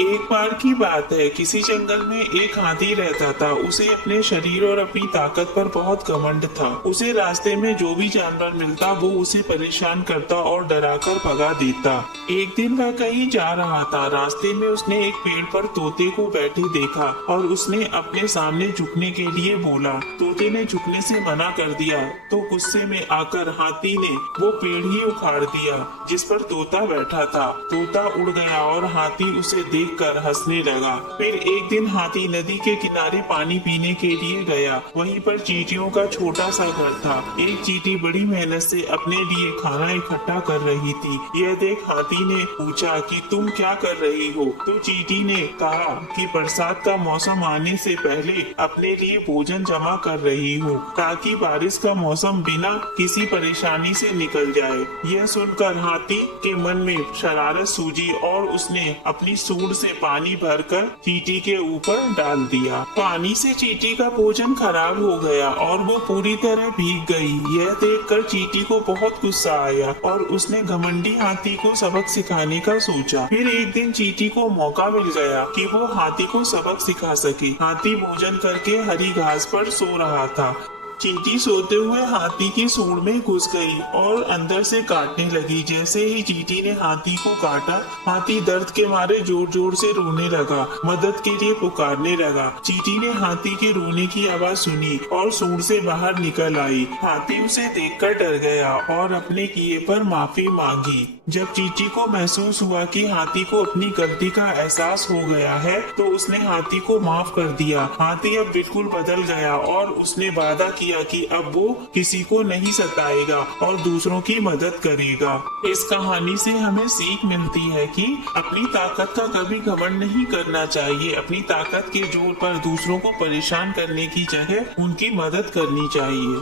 एक बार की बात है, किसी जंगल में एक हाथी रहता था। उसे अपने शरीर और अपनी ताकत पर बहुत घमंड था। उसे रास्ते में जो भी जानवर मिलता वो उसे परेशान करता और डराकर भगा देता। एक दिन वह कहीं जा रहा था। रास्ते में उसने एक पेड़ पर तोते को बैठे देखा और उसने अपने सामने झुकने के लिए बोला। तोते ने झुकने से मना कर दिया तो गुस्से में आकर हाथी ने वो पेड़ ही उखाड़ दिया जिस पर तोता बैठा था। तोता उड़ गया और हाथी उसे देखकर हंसने लगा। फिर एक दिन हाथी नदी के किनारे पानी पीने के लिए गया। वहीं पर चींटियों का छोटा सा घर था। एक चींटी बड़ी मेहनत से अपने लिए खाना इकट्ठा कर रही थी। यह देख हाथी ने पूछा कि तुम क्या कर रही हो? तो चींटी ने कहा कि बरसात का मौसम आने से पहले अपने लिए भोजन जमा कर रही हूँ ताकि बारिश का मौसम बिना किसी परेशानी से निकल जाए। यह सुनकर हाथी के मन में शरारत सूझी और उसने अपनी सूंड से पानी भरकर चींटी के ऊपर डाल दिया। पानी से चींटी का भोजन खराब हो गया और वो पूरी तरह भीग गई। यह देखकर चींटी को बहुत गुस्सा आया और उसने घमंडी हाथी को सबक सिखाने का सोचा। फिर एक दिन चींटी को मौका मिल गया कि वो हाथी को सबक सिखा सके। हाथी भोजन करके हरी घास पर सो रहा था। चींटी सोते हुए हाथी की सूंड में घुस गई और अंदर से काटने लगी। जैसे ही चींटी ने हाथी को काटा, हाथी दर्द के मारे जोर जोर से रोने लगा, मदद के लिए पुकारने लगा। चींटी ने हाथी के रोने की आवाज सुनी और सूंड से बाहर निकल आई। हाथी उसे देखकर डर गया और अपने किए पर माफी मांगी। जब चींटी को महसूस हुआ कि हाथी को अपनी गलती का एहसास हो गया है तो उसने हाथी को माफ कर दिया। हाथी अब बिल्कुल बदल गया और उसने वादा किया कि अब वो किसी को नहीं सताएगा और दूसरों की मदद करेगा। इस कहानी से हमें सीख मिलती है कि अपनी ताकत का कभी घमंड नहीं करना चाहिए। अपनी ताकत के जोर पर दूसरों को परेशान करने की जगह उनकी मदद करनी चाहिए।